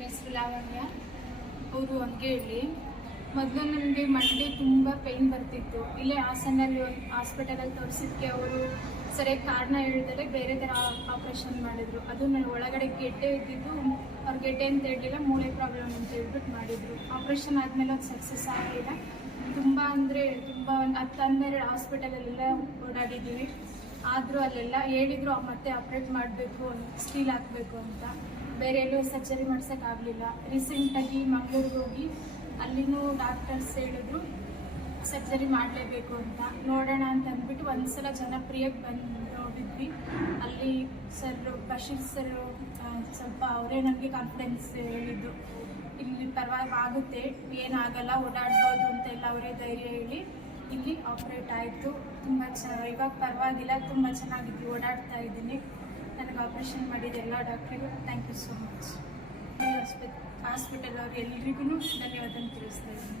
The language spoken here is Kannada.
ನನ್ನ ಹೆಸರು ಲಾವಣ್ಯ. ಅವರು ಹೇಳಿ ಮೊದಲು ನನಗೆ ಮಂಡಿ ತುಂಬ ಪೇಯ್ನ್ ಬರ್ತಿತ್ತು. ಇಲ್ಲೇ ಹಾಸನಲ್ಲಿ ಒಂದು ಹಾಸ್ಪಿಟಲಲ್ಲಿ ತೋರಿಸಿದ್ದಕ್ಕೆ ಅವರು ಸರಿಯಾಗಿ ಕಾರಣ ಹೇಳ್ತಾರೆ ಬೇರೆ ಥರ ಆಪ್ರೇಷನ್ ಮಾಡಿದರು. ಅದು ನನ್ನ ಒಳಗಡೆ ಗೆಡ್ಡೆ ಇದ್ದಿದ್ದು ಅವ್ರು ಗೆಡ್ಡೆ ಅಂತ ಹೇಳಲಿಲ್ಲ, ಮೂಳೆ ಪ್ರಾಬ್ಲಮ್ ಅಂತ ಹೇಳ್ಬಿಟ್ಟು ಮಾಡಿದರು. ಆಪ್ರೇಷನ್ ಆದಮೇಲೆ ಅದು ಸಕ್ಸಸ್ ಆಗಲಿಲ್ಲ. ತುಂಬ ಅಂದರೆ ತುಂಬ ಒಂದು 10-12 ಹಾಸ್ಪಿಟಲಲ್ಲೆಲ್ಲ ಓಡಾಡಿದ್ದೀವಿ. ಆದರೂ ಅಲ್ಲೆಲ್ಲ ಹೇಳಿದರು ಮತ್ತೆ ಆಪ್ರೇಟ್ ಮಾಡಬೇಕು, ಸ್ಟೀಲ್ ಹಾಕಬೇಕು ಅಂತ. ಬೇರೆ ಎಲ್ಲೂ ಸರ್ಜರಿ ಮಾಡ್ಸೋಕ್ಕಾಗಲಿಲ್ಲ. ರೀಸೆಂಟಾಗಿ ಮಂಗಳೂರಿಗೆ ಹೋಗಿ ಅಲ್ಲಿನೂ ಡಾಕ್ಟರ್ಸ್ ಹೇಳಿದ್ರು ಸರ್ಜರಿ ಮಾಡಲೇಬೇಕು ಅಂತ. ನೋಡೋಣ ಅಂತ ಅಂದ್ಬಿಟ್ಟು ಒಂದ್ಸಲ ಜನಪ್ರಿಯಕ್ಕೆ ಬಂದು ನೋಡಿದ್ವಿ. ಅಲ್ಲಿ ಬಶೀರ್ ಸರ್ ಸ್ವಲ್ಪ ಅವರೇ ನಮಗೆ ಕಾನ್ಫಿಡೆನ್ಸ್ ಹೇಳಿದ್ದು, ಇಲ್ಲಿ ಪರವಾಗಿರುತ್ತೆ, ಏನಾಗಲ್ಲ, ಓಡಾಡ್ಬೋದು ಅಂತೆಲ್ಲ ಅವರೇ ಧೈರ್ಯ ಹೇಳಿ ಇಲ್ಲಿ ಆಪ್ರೇಟ್ ಆಯಿತು. ತುಂಬ ಇವಾಗ ಪರವಾಗಿಲ್ಲ, ತುಂಬ ಚೆನ್ನಾಗಿದ್ದು ಓಡಾಡ್ತಾ ಇದ್ದೀನಿ. ನನಗೆ ಆಪ್ರೇಷನ್ ಮಾಡಿದ ಎಲ್ಲ ಡಾಕ್ಟ್ರಿಗೂ thank you so much. Hospital ಅವ್ರು ಎಲ್ರಿಗೂ ಧನ್ಯವಾದ ತಿಳಿಸ್ತಾ ಇದ್ದೀನಿ.